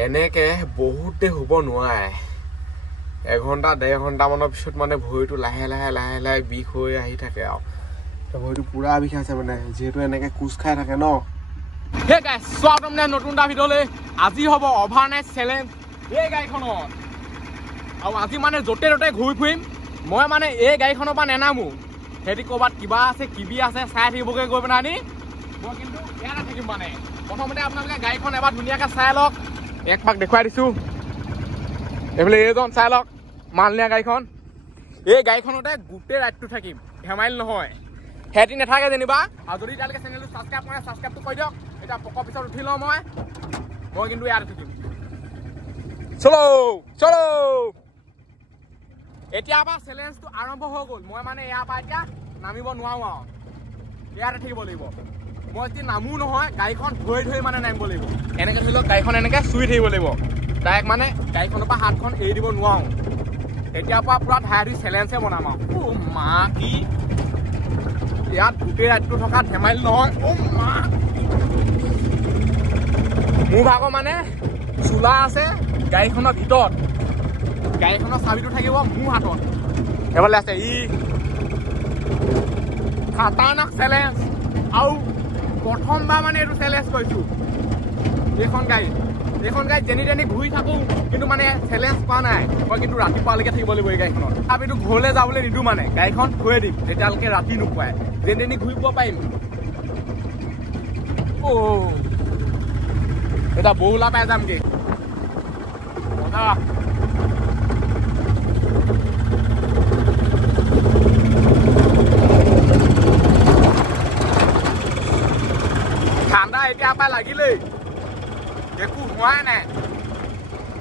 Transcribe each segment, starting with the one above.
এনেকে বহুতে হ'ব নোৱাৰে। 1-1.5 ঘণ্টামানৰ পিছত মানে ভৰিটো লাহে লাহে বিষ হৈ আহি থাকে আৰু ভৰিটো পুৰা বিষাইছে মানে যিহেতু এনেকে কোচ খাই থাকে ন। হে গাইছ স্বাগতম নতুন এটা ভিডিঅ'লৈ। আজি হ'ব অভাৰনাইট চেলেঞ্জ এই গাড়ীখনত আৰু আজি মানে য'তে ত'তে ঘূৰি ফুৰিম। মই মানে এই গাড়ীখনৰ পৰা নেনামো, সিহঁতি ক'ৰবাত কিবা আছে কিবি আছে চাই থাকিবগৈ গৈ পেলাই আনি মই কিন্তু ইয়াতে থাকিম। মানে প্ৰথমতে আপোনালোকে গাড়ীখন এবাৰ ধুনীয়াকৈ চাই লওক, একপাক দেখুৱাই দিছোঁ। এইফালে এইজন চাই লওক মালনীয়া গাড়ীখন। এই গাড়ীখনতে গোটেই ৰাইডটো থাকিম, ধেমালি নহয়। সিহঁতি নাথাকে যেনিবা। আৰু যদি তেওঁলোকে চেনেলটো ছাবস্ক্ৰাইব কৰে ছাবস্ক্ৰাইবটো কৰি দিয়ক। এতিয়া পকৰ পিছত উঠি লওঁ মই কিন্তু ইয়াতে থাকিম। চলো চলো, এতিয়াৰ পৰা চেলেঞ্জটো আৰম্ভ হৈ গ'ল। মই মানে ইয়াৰ পৰা এতিয়া নামিব নোৱাৰো আৰু ইয়াতে থাকিব লাগিব। মই যদি নামো নহয় গাড়ীখন ধৰি মানে নামিব লাগিব। এনেকৈ ধৰি লওক গাড়ীখন এনেকৈ চুই থাকিব লাগিব ডাইৰেক্ট, মানে গাড়ীখনৰ পৰা হাতখন এৰি দিব নোৱাৰো। এতিয়াৰ পৰা পুৰা ধাৰি চেলেঞ্জে বনাম আৰু মা কি ইয়াত গোটেই ৰাতিটো থকা ধেমালি নহয়। মা মোৰ ভাগৰ মানে চোলা আছে গাড়ীখনৰ ভিতৰত, গাড়ীখনৰ চাবিটো থাকিব মোৰ হাতত। এইফালে আছে খাতাৰনাক চেলেঞ্জ, আৰু প্ৰথমবাৰ মানে এইটো চেলেঞ্জ কৰিছোঁ। এইখন গাড়ীত যেনি তেনি ঘূৰি থাকোঁ কিন্তু মানে চেলেঞ্জ পোৱা নাই। মই কিন্তু ৰাতিপুৱালৈকে থাকিব লাগিব এই গাড়ীখনত। আমিতো ঘৰলৈ যাবলৈ নিদিওঁ, মানে গাড়ীখন থৈয়ে দিম যেতিয়ালৈকে ৰাতি নোপোৱাই। যেনি তেনি ঘূৰি পোৱা পাৰিম। এতিয়া বহুলা পাই যামগৈ। ঠাণ্ডা এতিয়া পৰা লাগিলেই, একো হোৱাই নাই।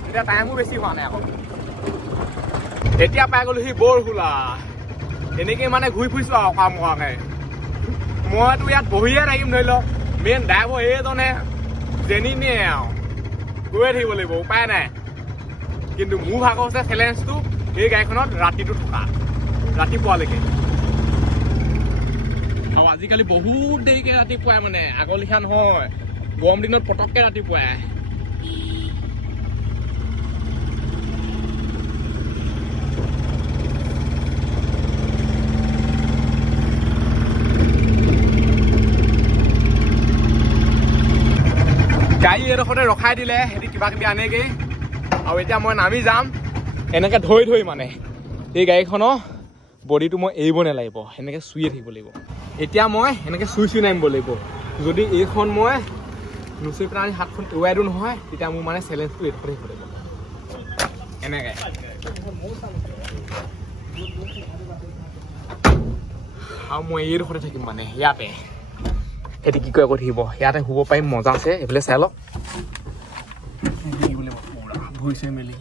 এতিয়া টাইমো বেছি হোৱা নাই। আকৌ এতিয়া পাই গ'লোহি বৰহুলা। এনেকেই মানে ঘূৰি ফুৰিছোঁ আৰু কাম কৰাকৈ। মইতো ইয়াত বহিয়ে থাকিম ধৰি লওক। মেইন ড্ৰাইভাৰ এইজনে যেনি নিয়ে আৰু গৈয়ে থাকিব লাগিব, উপায় নাই। কিন্তু মোৰ ভাগৰ হৈছে চেলেঞ্জটো এই গাড়ীখনত ৰাতিটো থকা, ৰাতিপুৱালৈকে। আৰু আজিকালি বহুত দেৰিকৈ ৰাতিপুৱাই, মানে আগৰ লিখা নহয়। গৰম দিনত পটককৈ ৰাতিপুৱাই। গাড়ী এডোখৰতে ৰখাই দিলে, সিহঁতি কিবা কিবি আনেগৈ। আৰু এতিয়া মই নামি যাম এনেকৈ ধৰি মানে এই গাড়ীখনৰ বডিটো মই এৰিব নালাগিব, এনেকৈ চুইয়ে থাকিব লাগিব। এতিয়া মই এনেকৈ চুই নামিব লাগিব। যদি এইখন মই নুচুই পেলাই হাতখন এৰুৱাই দিওঁ নহয়, তেতিয়া মোৰ মানে চেলেঞ্জটো এইডোখৰতে থাকিব লাগিব। এনেকৈ আৰু মই এইডোখৰতে থাকিম, মানে ইয়াতে। সিহঁতি কি কয় কৈ থাকিব, ইয়াতে শুব পাৰিম, মজা আছে। এইফালে চাই লওক ভৰিছে মেলি।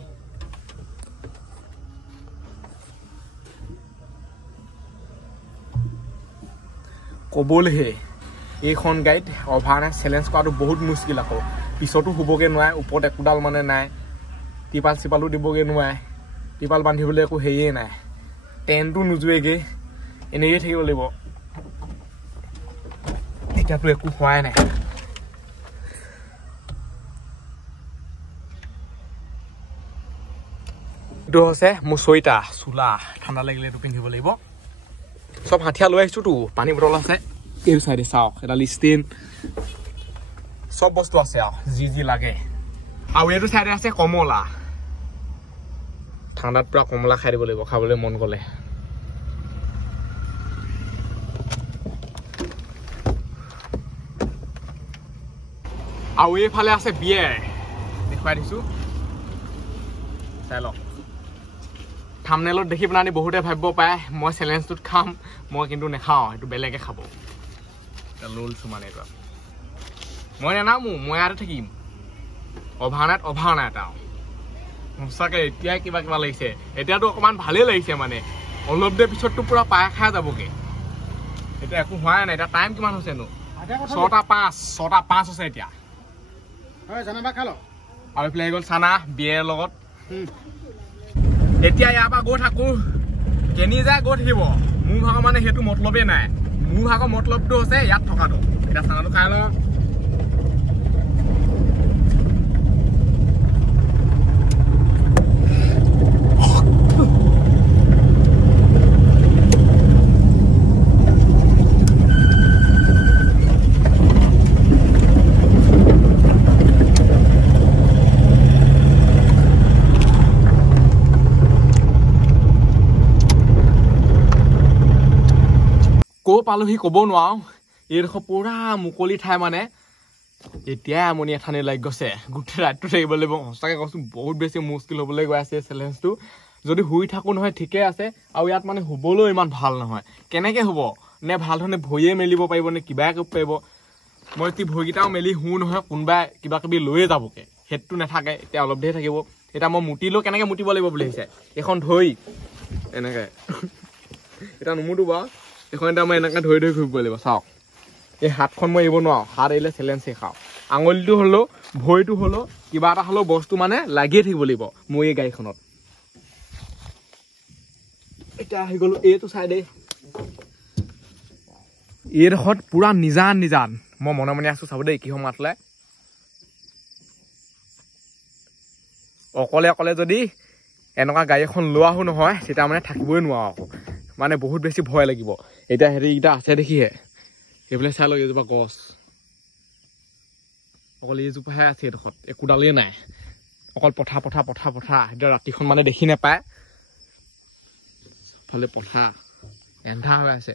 ক'বলৈহে এইখন গাড়ীত অভাৰনাইট চেলেঞ্জ কৰাটো বহুত মুস্কিল। আকৌ পিছতো শুবগৈ নোৱাৰে, ওপৰত একোডাল মানে নাই, টিপাল চিপালো দিবগৈ নোৱাৰে, টিপাল বান্ধিবলৈ একো হেৰিয়ে নাই, টেণ্টটো নোজোৱেগৈ, এনেকৈয়ে থাকিব লাগিব। এতিয়াতো একো হোৱাই নাই। এইটো হৈছে মোৰ চুৱেটাৰ, চোলা। ঠাণ্ডা লাগিলে এইটো পিন্ধিব লাগিব। চব হাঠিয়া লৈ আহিছোঁতো, পানী বটল আছে এইটো চাইডে চাওক, এডাল ষ্টেন, চব বস্তু আছে আৰু যি লাগে। আৰু এইটো চাইডে আছে কমলা। ঠাণ্ডাত পুৰা কমলা খাই দিব লাগিব খাবলৈ মন গ'লে। আৰু এইফালে আছে বিয়েৰ, দেখুৱাই দিছোঁ চাই লওক। থাম্বনেইলত দেখি পেলাই বহুতে ভাবিব পাৰে মই চেলেঞ্জটোত খাম, মই কিন্তু নাখাওঁ, সেইটো বেলেগে খাব। লৈছোঁ মানে এইটো মই নেনামো, মই ইয়াতে থাকিম। অভাৰনাইট আৰু সঁচাকৈ এতিয়াই কিবা লাগিছে। এতিয়াতো অকণমান ভালেই লাগিছে, মানে অলপ দেৰি পিছততো পুৰা পায় খাই যাবগৈ। এতিয়া একো হোৱাই নাই। এতিয়া টাইম কিমান হৈছেনো? 6:05 হৈছে এতিয়া। আৰু এইফালে আহি গ'ল চানা বিয়েৰ লগত। এতিয়া ইয়াৰ পৰা গৈ থাকোঁ, কেনি যায় গৈ থাকিব। মোৰ ভাগৰ মানে সেইটো মতলবেই নাই। মোৰ ভাগৰ মতলবটো হৈছে ইয়াত থকাটো। এতিয়া চানাটো খাই লওঁ। পালোহি ক'ব নোৱাৰো এইডোখৰ পুৰা মুকলি ঠাই মানে এতিয়া আমনি এঠানি লাগি গৈছে গোটেই ৰাতিটো থাকিব লাগিব সঁচাকৈ কৈছোঁ বহুত বেছি মুস্কিল হ'বলৈ গৈ আছে চেলেঞ্জটো যদি শুই থাকোঁ নহয় ঠিকে আছে আৰু ইয়াত মানে শুবলৈও ইমান ভাল নহয় কেনেকৈ হ'ব নে ভাল ধৰণে ভৰিয়ে মেলিব পাৰিব নে কিবাই কৰিব পাৰিব মই এতিয়া ভৰিকেইটাও মেলি শুওঁ নহয় কোনোবাই কিবা কিবি লৈয়ে যাবগৈ সেইটো নাথাকে এতিয়া অলপ দেৰি থাকিব এতিয়া মই মুতিলেও কেনেকৈ মুতিব লাগিব বুলি ভাবিছে এইখন ধৰি এনেকৈ এতিয়া নুমুতো বাৰু এইখন এতিয়া মই এনেকৈ ধৰি ধৰি ঘূৰিব লাগিব চাওক এই হাতখন মই এৰিব নোৱাৰোঁ হাত এৰিলে চেলেঞ্জে খাওঁ আঙুলিটো হ'লেও ভৰিটো হ'লেও কিবা এটা হ'লেও বস্তু মানে লাগিয়ে থাকিব লাগিব মোৰ এই গাড়ীখনত এতিয়া আহি গ'লো এইটো চাইডে এইডোখৰত পুৰা নিজান নিজান মই মনে মনে আছোঁ চাব দেই কি সময় মাতলে অকলে অকলে যদি এনেকুৱা গাড়ী এখন লোৱা আহোঁ নহয় তেতিয়া মানে থাকিবই নোৱাৰোঁ আকৌ মানে বহুত বেছি ভয় লাগিব এতিয়া হেৰিকেইটা আছে দেখিহে এইফালে চাই লওক এইজোপা গছ অকল এইজোপাহে আছে এইডোখৰত একোডালেই নাই অকল পথাৰ পথাৰ পথাৰ পথাৰ এতিয়া ৰাতিখন মানে দেখি নাপায় ফালে পথাৰ এন্ধাৰ হৈ আছে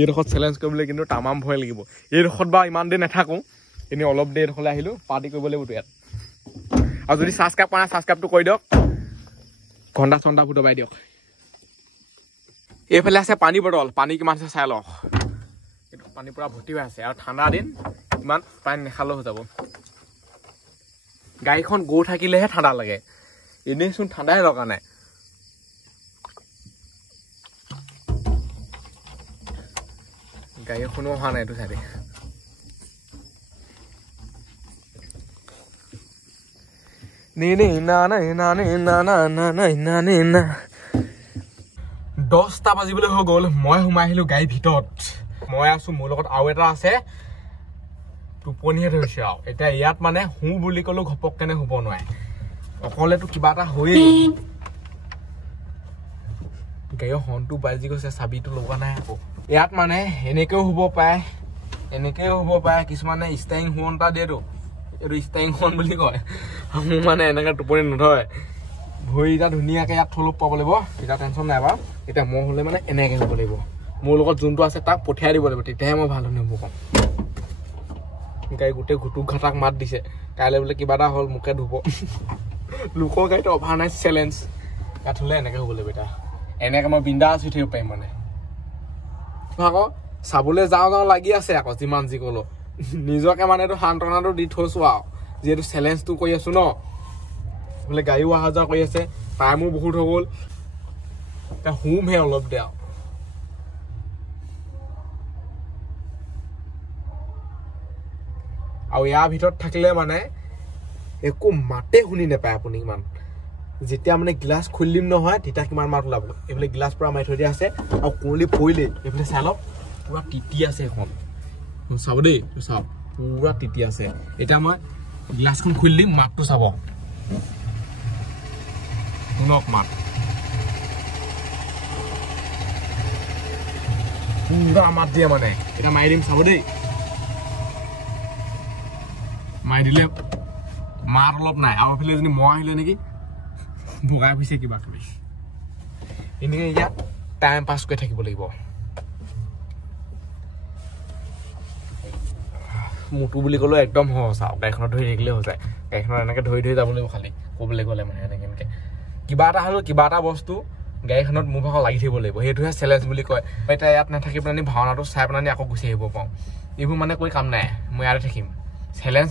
এইডোখৰত চেলেঞ্জ কৰিবলৈ কিন্তু তামাম ভয় লাগিব এইডোখৰত বাৰু ইমান দেৰি নাথাকোঁ এনেই অলপ দেৰি এইডোখৰলৈ আহিলোঁ পাৰ্টি কৰিব লাগিবতো ইয়াত আৰু যদি ছাবস্ক্ৰাইব কৰা নাই ছাবস্ক্ৰাইবটো কৰি দিয়ক ঘণ্টা চণ্টা ফুটবাই দিয়ক এইফালে আছে পানী বটল পানী কিমান আছে চাই লওক এইটো পানী পূৰা ভৰ্তি হৈ আছে আৰু ঠাণ্ডা দিন ইমান পানী নাখালেও হৈ যাব গাড়ীখন গৈ থাকিলেহে ঠাণ্ডা লাগে এনেইচোন ঠাণ্ডাই লগা নাই গাড়ী এখনো অহা নাই এইটো চাইডে 10টা বাজিবলৈ হৈ গ'ল মই সোমাই আহিলো গাড়ীৰ ভিতৰত মই আছো মোৰ লগত আৰু এটা আছে টোপনিহে ধৰিছে আৰু এতিয়া ইয়াত মানে হু বুলি ক'লেও ঘপককেনে হ'ব নোৱাৰে অকলেতো কিবা এটা হৈয়ে গাড়ীৰ হৰ্ণটো বাজি গৈছে চাবিটো লগা নাই আকৌ ইয়াত মানে এনেকেও হ'ব পাৰে কিছুমানে ষ্টাইং হৰ্ণ এটা দিয়েতো এইটো ষ্টাইং হৰ্ণ বুলি কয় মোৰ মানে এনেকৈ টোপনি নধৰে ভৰিটা ধুনীয়াকৈ ইয়াত থলপ পাব লাগিব তেতিয়া টেনশ্যন নাই বাৰু এতিয়া মই হ'লে মানে এনেকৈ হ'ব লাগিব মোৰ লগত যোনটো আছে তাক পঠিয়াই দিব লাগিব তেতিয়াহে মই ভাল ধৰণে হ'ব ক'ম গাড়ী গোটেই ঘুটুক ঘাটাক মাত দিছে কাইলৈ বোলে কিবা এটা হ'ল মোকে ধুব লোকৰ গাড়ীটো অভাৰ নাইট চেলেঞ্জ ইয়াত হ'লে এনেকৈ হ'ব লাগিব এতিয়া এনেকৈ মই বিন্দাছ হৈ থাকিব পাৰিম মানে আকৌ চাবলৈ যাওঁ লাগি আছে আকৌ যিমান যি ক'লো নিজকে মানে এইটো সান্তনাটো দি থৈছোঁ আৰু যিহেতু চেলেঞ্জটো কৰি আছোঁ ন বোলে গাড়ীও অহা যোৱা কৰি আছে টাইমো বহুত হৈ গ'ল এতিয়া শুমহে অলপ দে আৰু ইয়াৰ ভিতৰত থাকিলে মানে একো মাতে শুনি নাপায় আপুনি ইমান যেতিয়া মানে গ্লাছ খুলি দিম নহয় তেতিয়া কিমান মাত ওলাব এইফালে গ্লাছ পূৰা মাৰি থৈ দিয়া আছে আৰু কুঁৱলী পৰিলেই এইফালে চাই লওক পুৰা তিতি আছে এখন চাব দেই চাওক পুৰা তিতি আছে এতিয়া মই গ্লাছখন খুলি দিম মাতটো চাব শুনক মাত পুৰা মাত দিয়ে মানে এতিয়া মাৰি দিম চাব দেই মাৰি দিলে মাত অলপ নাই আৰু এইফালে যদি মই আহিলে নেকি ভগাই ফুৰিছে কিবা কিবি এনেকৈ ইয়াত টাইম পাছ কৰি থাকিব লাগিব মোটো বুলি ক'লেও একদম সহজ আৰু গাড়ীখনত ধৰি থাকিলে হৈ যায় গাড়ীখনত এনেকৈ ধৰি যাব লাগিব খালি ক'বলৈ গ'লে মানে এনেকৈ কিবা এটা হ'লেও কিবা এটা বস্তু গাড়ীখনত মোৰ ভাগৰ লাগি থাকিব লাগিব সেইটোহে চেলেঞ্জ বুলি কয় এতিয়া ইয়াত নাথাকি পেলাই ভাওনাটো চাই পেলাই আকৌ গুচি আহিব পাৰোঁ এইবোৰ মানে কৈ কাম নাই মই ইয়াতে থাকিম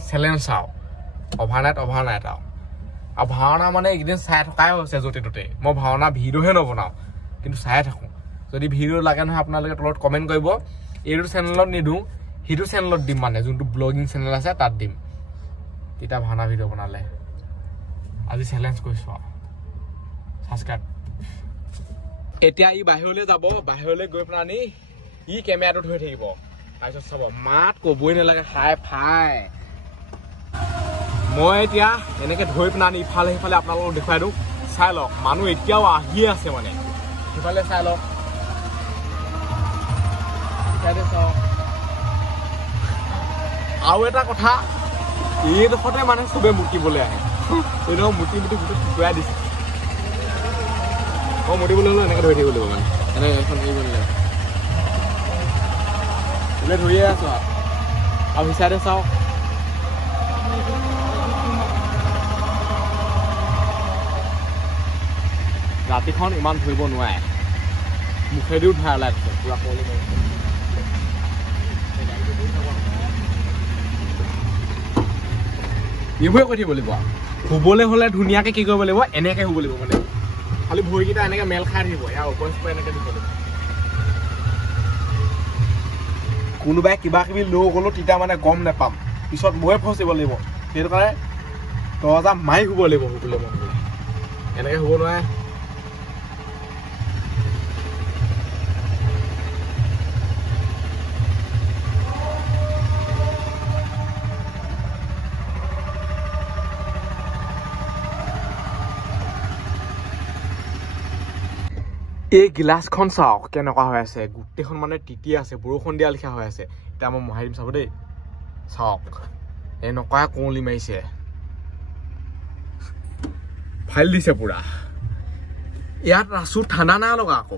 চেলেঞ্জ চাওঁ অভাৰ নাইট আৰু ভাওনা মানে এইকেইদিন চাই থকাই হৈছে য'তে ত'তে মই ভাওনা ভিডিঅ'হে নবনাওঁ কিন্তু চাই থাকোঁ যদি ভিডিঅ' লাগে নহয় আপোনালোকে তলত কমেণ্ট কৰিব এইটো চেনেলত নিদিওঁ সেইটো চেনেলত দিম মানে যোনটো ব্লগিং চেনেল আছে তাত দিম তেতিয়া ভাওনা ভিডিঅ' বনালে আজি চেলেঞ্জ কৰিছোঁ আৰু ছাবস্ক্ৰাইব এতিয়া ই বাহিৰলৈ যাব বাহিৰলৈ গৈ পেলাই ই কেমেৰাটো ধৰি থাকিব তাৰপিছত চাব মাত ক'বই নালাগে ফাই মই এতিয়া এনেকৈ ধৰি পেলাই ইফালে সিফালে আপোনালোকক দেখুৱাই দিওঁ চাই লওক মানুহ এতিয়াও আহিয়ে আছে মানে সিফালে চাই লওক চাওক আৰু এটা কথা এইডোখৰতে মানে চবে মুতিবলৈ আহে এইডোখৰ মুতি গোটেই টুকুৰাই দিছে মই মতিবলৈ হ'লেও এনেকৈ ধৰি থাকিব লাগিব মানে এনেকৈ এখন হেৰি বনিলে বোলে ধৰিয়ে আছোঁ আৰু হিচাৰে চাওঁ ৰাতিখন ইমান ধৰিব নোৱাৰে মুখেদিও ধৰা ওলাই আছে পুৰা কুঁৱলী মাৰিছে এইবোৰে কৈ থাকিব লাগিব শুবলৈ হ'লে ধুনীয়াকৈ কি কৰিব লাগিব এনেকৈ শুব লাগিব মানে খালি ভৰিকেইটা এনেকৈ মেল খাই থাকিব ইয়াৰ ওপৰে চোপৰে এনেকৈ দিব লাগিব কোনোবাই কিবা কিবি লৈ গ'লো তেতিয়া মানে গম নাপাম পিছত ময়ে ফচিব লাগিব সেইটো কাৰণে দৰজা মাৰি শুব লাগিব শুবলৈ মন গ'লে এনেকৈ শুব নোৱাৰে এই গিলাচখন চাওক কেনেকুৱা হৈ আছে গোটেইখন মানে তিতি আছে বৰষুণ দিয়া লিখা হৈ আছে এতিয়া মই মোহাৰি দিম চাব দেই চাওক এনেকুৱা কুঁৱলী মাৰিছে ফাইল দিছে পুৰা ইয়াত আছো ঠাণ্ডা নাই লগা আকৌ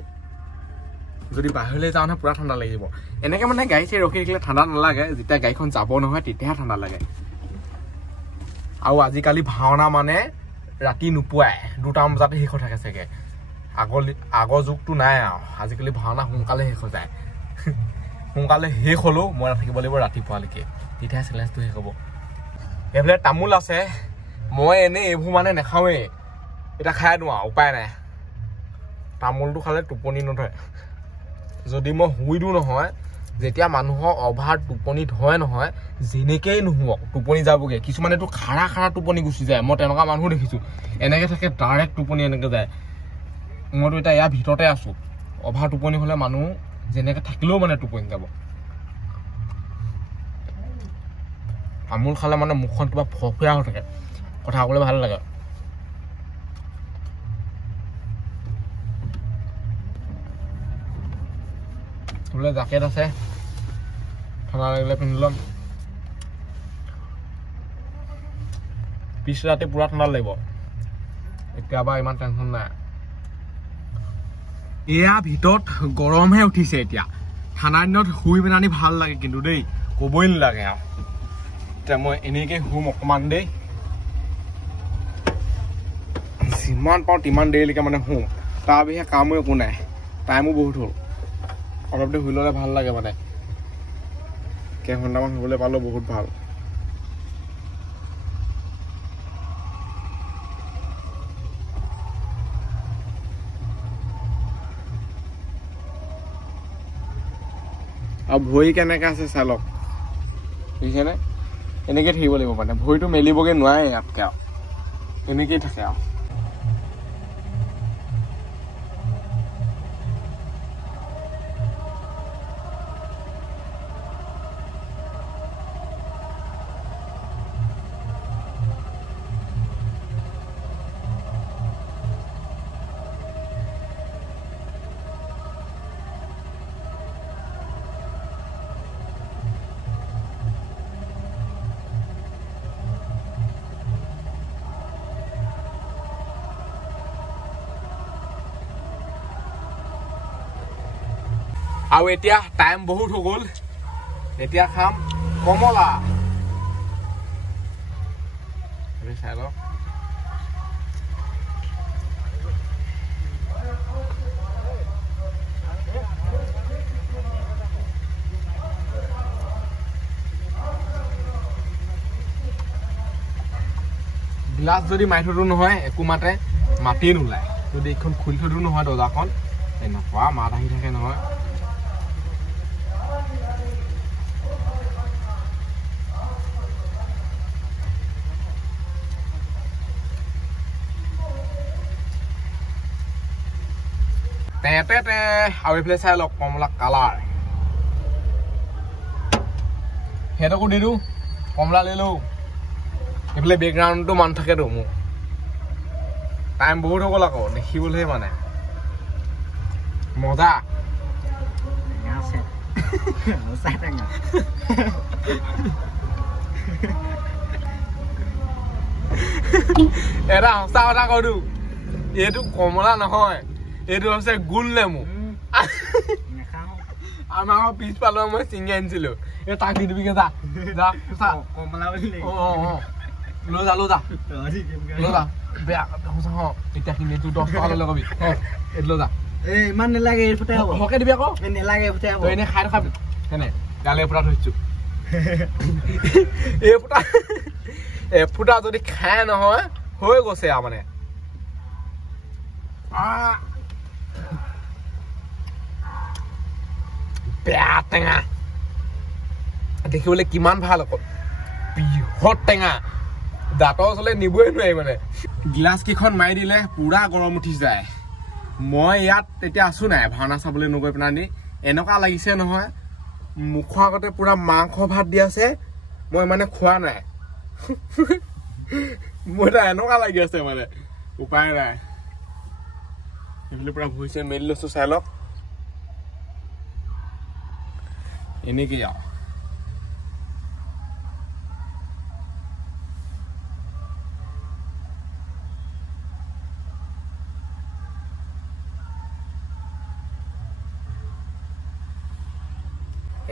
যদি বাহিৰলৈ যাওঁ নহয় পুৰা ঠাণ্ডা লাগিব এনেকৈ মানে গাড়ী চাড়ী ৰখি থাকিলে ঠাণ্ডা নালাগে যেতিয়া গাড়ীখন যাব নহয় তেতিয়াহে ঠাণ্ডা লাগে আৰু আজিকালি ভাওনা মানে ৰাতি নোপোৱাই 2টামান বজাতে শেষ হৈ থাকে চাগে আগৰ যুগটো নাই আৰু আজিকালি ভাওনা সোনকালে শেষ হৈ যায় সোনকালে শেষ হ'লেও মই থাকিব লাগিব ৰাতিপুৱালৈকে তেতিয়াহে চেলেঞ্জটো শেষ হ'ব এইফালে তামোল আছে মই এনেই এইবোৰ মানে নাখাওঁৱেই এতিয়া খাই দিওঁ আৰু উপায় নাই তামোলটো খালে টোপনি নধৰে যদি মই শুই দিওঁ নহয় যেতিয়া মানুহৰ অভাৰ টোপনি ধৰে নহয় যেনেকেই নুশুৱক টোপনি যাবগৈ কিছুমানেতো খাৰা খাৰা টোপনি গুচি যায় মই তেনেকুৱা মানুহ দেখিছোঁ এনেকৈ থাকে ডাইৰেক্ট টোপনি এনেকৈ যায় মইতো এতিয়া ইয়াৰ ভিতৰতে আছোঁ অভাৰ টোপনি হ'লে মানুহ যেনেকৈ থাকিলেও মানে টোপনি যাব তামোল খালে মানে মুখখন কিবা ফৰফৰীয়া হৈ থাকে কথা ক'বলৈ ভাল লাগে বোলে জাকেট আছে ঠাণ্ডা লাগিলে পিন্ধি ল'ম পিছ ৰাতি পুৰা ঠাণ্ডা লাগিব এতিয়া বাৰু ইমান টেনশ্যন নাই এয়া ভিতৰত গৰমহে উঠিছে এতিয়া ঠাণ্ডা দিনত শুই পেলানি ভাল লাগে কিন্তু দেই ক'বই নালাগে আৰু এতিয়া মই এনেকৈ শুম অকণমান দেই যিমান পাওঁ তিমান দেৰিলৈকে মানে শুম তাৰ বিশেষ কামো একো নাই টাইমো বহুত হ'ল অলপ দেৰি শুই ল'লে ভাল লাগে মানে কেইঘণ্টামান শুবলৈ পালেও বহুত ভাল আৰু ভৰি কেনেকৈ আছে চাই লওক বুজিছেনে এনেকৈ থাকিব লাগিব মানে ভৰিটো মেলিবগৈ নোৱাৰে ইয়াতকৈ আৰু এনেকৈয়ে থাকে আৰু আৰু এতিয়া টাইম বহুত হৈ গ'ল এতিয়া খাম কমলা চাই লওক গ্লাছ যদি মাৰি থৈ দিওঁ নহয় একো মাতে মাতেই নোলায় যদি এইখন খুলি থৈ দিওঁ নহয় দৰ্জাখন এনেকুৱা মাত আহি থাকে নহয় আৰু এইফালে চাই লওক কমলা কালাৰ সিহঁতকো দি দিওঁ কমলা লৈ লওঁ এইফালে বেকগ্ৰাউণ্ডটো মান থাকেতো মোৰ টাইম বহুত হৈ গ'ল আকৌ দেখিবলৈহে মানে মজা এটা সঁচা কথা কৈ দিওঁ এইটো কমলা নহয় এইটো হৈছে গোল নেমু আমাৰ পিছফালৰ মই চিঙি আনিছিলো এই তাক দি দিবিগে যা যা লৈ যা বেয়া এতিয়া কিনি তোৰ 10 টকা লৈ ল'বি এইটো লৈ যা ইমান নেলাগে এই ফুটাই হ'ব হকে দিবি আকৌ নেলাগে এই ফুটাই হ'ব তই এনে খাই খাবি কেনে গালে ফুটা থৈছো এফুটা যদি খাই নহয় হৈ গৈছে আৰু মানে বেয়া টেঙা দেখিবলৈ কিমান ভাল আকৌ বিহত টেঙা দাঁতৰ ওচৰলৈ নিবই নোৱাৰি মানে গিলাচ কেইখন মাৰি দিলে পুৰা গৰম উঠি যায় মই ইয়াত তেতিয়া আছো নাই ভাওনা চাবলৈ নগৈ পেলানি এনেকুৱা লাগিছে নহয় মুখৰ আগতে পুৰা মাংস ভাত দি আছে মই মানে খোৱা নাই মোৰ এটা এনেকুৱা লাগি আছে মানে উপায় নাই এইফালে পুৰা ভুইছে মেলি লৈছো চাই লওক এনেকেই আৰু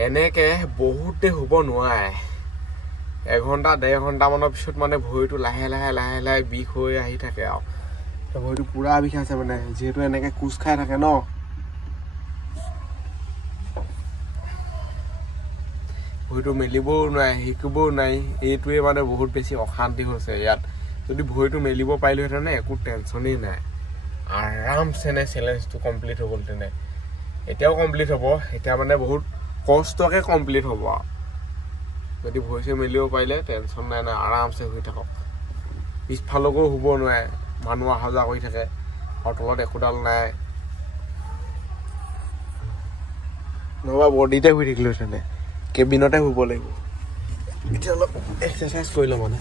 এনেকে বহুতে শুব নোৱাৰে 1 ঘণ্টা 1.5 ঘণ্টা মানৰ পিছত মানে ভৰিটো লাহে লাহে বিষ হৈ আহি থাকে আৰু ভৰিটো পুৰা বিষাইছে মানে যেহেতু এনেকে কোচ খাই থাকে ন ভৰিটো মেলিবও নোৱাৰে শিকিবও নোৱাৰি এইটোৱে মানে বহুত বেছি অশান্তি হৈছে ইয়াত যদি ভৰিটো মেলিব পাৰিলোহেঁতেন একো টেনশ্যনেই নাই আৰামছে চেলেঞ্জটো কমপ্লিট হৈ গ'ল তেনে এতিয়াও কমপ্লিট হ'ব এতিয়া মানে বহুত কষ্টকে কমপ্লিট হ'ব যদি ভৰিছে মেলিব পাৰিলে টেনশ্যন নাই আৰামছে শুই থাকক পিছফালকো শুব নোৱাৰে মানুহ অহা যোৱা কৰি থাকে আৰু তলত একোডাল নাই নহবা বডিতে শুই থাকিলো তেনে কেবিনতে শুব লাগিব এতিয়া অলপ এক্সাৰচাইজ কৰি লওঁ মানে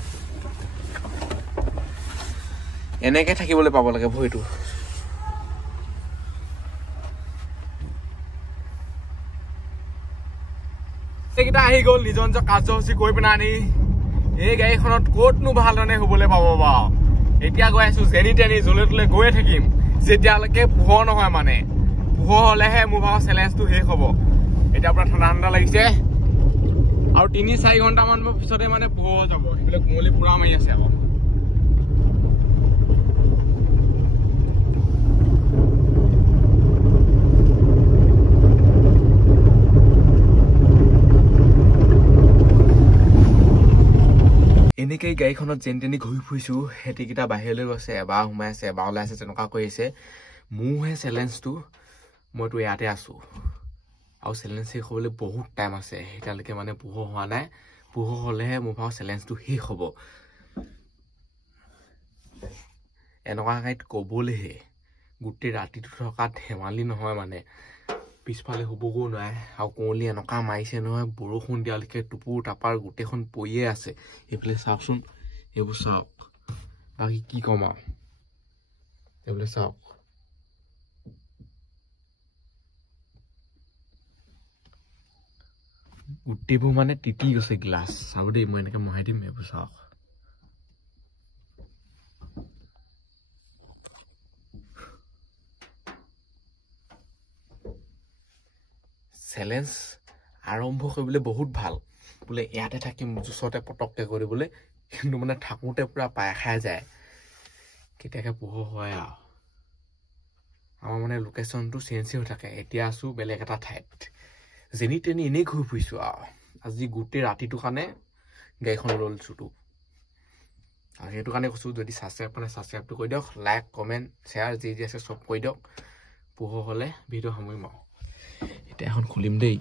এনেকে থাকিবলৈ পাব লাগে ভৰিটো এইকেইটা আহি গ'ল নিজৰ নিজৰ কাৰ্যসূচী কৰি পেলানি এই গাড়ীখনত ক'তনো ভাল ধৰণে শুবলৈ পাব বাৰু এতিয়া গৈ আছো যেনি তেনি জলে তলে গৈয়ে থাকিম যেতিয়ালৈকে পোহৰ নহয় মানে পোহৰ হলেহে মোৰ ভাগৰ চেলেঞ্জটো শেষ হ'ব এতিয়া আপোনাৰ ঠাণ্ডা ঠাণ্ডা লাগিছে আৰু 3-4 ঘণ্টামান পিছতে মানে পোহৰ হৈ যাব সেইবিলাক কুঁৱলী পুৰা মাৰি আছে আকৌ এনেকেই গাড়ীখনত যেন তেনি ঘূৰি ফুৰিছো সেতিকেইটা বাহিৰলৈ গৈছে এবাৰ সোমাই আছে এবাৰ ওলাই আছে তেনেকুৱা কৰি আছে মোৰহে চেলেঞ্জটো মইতো ইয়াতে আছো আৰু চেলেঞ্জ শেষ হ'বলৈ বহুত টাইম আছে এতিয়ালৈকে মানে পোহৰ হোৱা নাই পোহৰ হ'লেহে মোৰ ভাগৰ চেলেঞ্জটো শেষ হ'ব এনেকুৱা গাড়ীত ক'বলৈহে গোটেই ৰাতিটো থকা ধেমালি নহয় মানে পিছফালে শুবগৈও নোৱাৰে আৰু কুঁৱলী এনেকুৱা মাৰিছে নহয় বৰষুণ দিয়ালৈকে টুপুৰ টাপাৰ গোটেইখন পৰিয়ে আছে এইফালে চাওকচোন এইবোৰ চাওক বাকী কি ক'ম আৰু এইফালে চাওক গোটেইবোৰ মানে তিতি গৈছে গ্লাছ চাব দেই মই এনেকে মহাই দিম এইবোৰ চাওক চেলেঞ্জ আৰম্ভ কৰিবলৈ বহুত ভাল বোলে ইয়াতে থাকিম জোচতে পটককে কৰিবলৈ কিন্তু মানে থাকোঁতে পুৰা পাই খাই যায় কেতিয়াকে পোহৰ হয় আৰু আমাৰ মানে লোকেশ্যনটো চেঞ্জ হৈ থাকে এতিয়া আছো বেলেগ এটা ঠাইত যেনি তেনি এনেই ঘূৰি ফুৰিছো আৰু আজি গোটেই ৰাতিটোৰ কাৰণে গাড়ীখন লৈছোতো আৰু সেইটো কাৰণে কৈছো যদি ছাবস্ক্ৰাইবটো কৰি দিয়ক লাইক কমেণ্ট শ্বেয়াৰ যি আছে চব কৰি দিয়ক পোহৰ হ'লে ভিডিঅ' সামৰিম আৰু এতিয়া এখন খুলিম দেই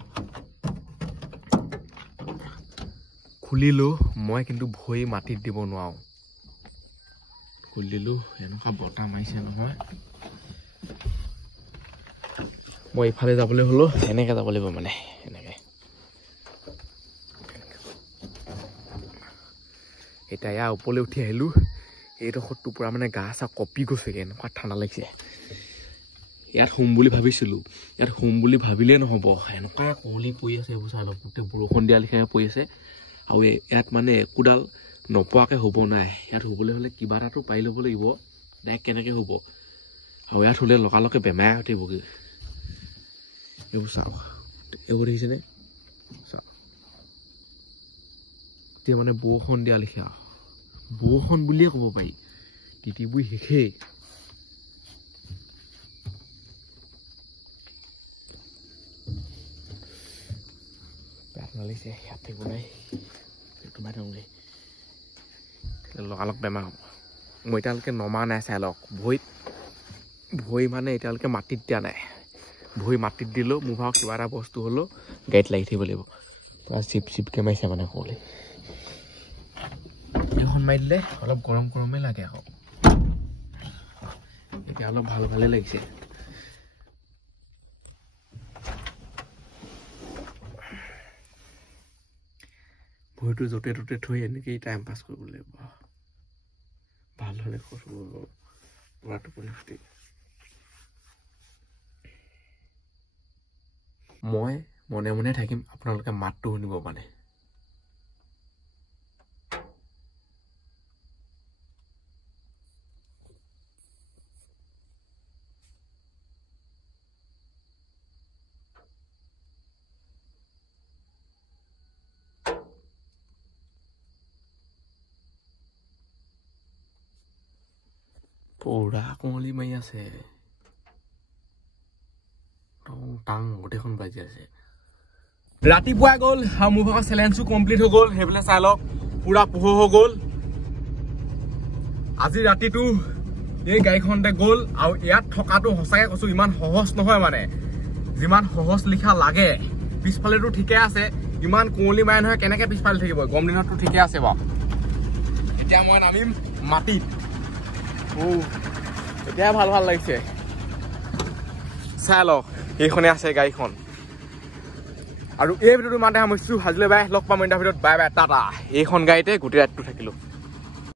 খুলিলো মই কিন্তু ভৰি মাটিত দিব নোৱাৰো খুলিলো এনেকুৱা বতাহ মাৰিছে নহয় মই ইফালে যাবলৈ হলো এনেকে যাব লাগিব মানে এনেকে এতিয়া ইয়াৰ ওপৰলৈ উঠি আহিলো এইডোখৰটো পুৰা মানে গা চা কঁপি গৈছেগে এনেকুৱা ঠাণ্ডা লাগিছে ইয়াত শুম বুলি ভাবিছিলো ইয়াত শুম বুলি ভাবিলেই নহ'ব এনেকুৱা কুঁৱলী পৰি আছে এইবোৰ চাই লওক গোটেই বৰষুণ দিয়া লিখিয়াহে পৰি আছে আৰু ইয়াত মানে একোডাল নপৰাকৈ শুব নাই ইয়াত শুবলৈ হ'লে কিবা এটাতো পাৰি ল'ব লাগিব ডাইৰেক্ট কেনেকৈ শুব আৰু ইয়াত হ'লে লগালগে বেমাৰ উঠিবগৈ এইবোৰ চাওক এইবোৰ দেখিছেনে চাওক এতিয়া মানে বৰষুণ দিয়া লিখীয়া বৰষুণ বুলিয়ে ক'ব পাৰি তিতিবোৰ শেষেই পেট নালিছে ইয়াত থাকিব নাই তোমাৰ থাকোঁগৈ লগালগ বেমাৰ হ'ব মই এতিয়ালৈকে নমা নাই চাই লওক ভৰি মানে এতিয়ালৈকে মাটিত দিয়া নাই ভৰি মাটিত দিলেও মোৰ ভাগৰ কিবা এটা বস্তু হ'লেও গাড়ীত লাগি থাকিব লাগিব পূৰা চিপকৈ মাৰিছে মানে ক'বলৈ এইখন মাৰি দিলে অলপ গৰম গৰমেই লাগে আকৌ এতিয়া অলপ ভালেই লাগিছে ভৰিটো য'তে ত'তে থৈ এনেকেই টাইম পাছ কৰিব লাগিব ভাল হ'লে পুৰা টোপনি ফুটি মই মনে মনে থাকিম আপোনালোকে মাতটো শুনিব মানে পুৰা কুঁৱলী মাৰি আছে টাং গোটেইখন বাজি আছে ৰাতিপুৱাই গ'ল আৰু মোৰ ভাগৰ চেলেঞ্জটো কমপ্লিট হৈ গ'ল সেইফালে চাই লওক পুৰা পোহৰ হৈ গ'ল আজি ৰাতিটো এই গাড়ীখনতে গ'ল আৰু ইয়াত থকাটো সঁচাকৈ কৈছোঁ ইমান সহজ নহয় মানে যিমান সহজ লিখা লাগে পিছফালেতো ঠিকে আছে ইমান কুঁৱলী মাৰে নহয় কেনেকৈ পিছফালে থাকিব গৰম দিনততো ঠিকে আছে বাৰু এতিয়া মই নামিম মাটিত এতিয়া ভাল লাগিছে চাই লওক এইখনে আছে গাড়ীখন আৰু এই ভিডিঅ'টো মানে সামৰিছোঁ আজিলৈ বাই লগ পাম ইণ্টাৰভিউত বাই টাটা এইখন গাড়ীতে গোটেই ৰাতিটো থাকিলোঁ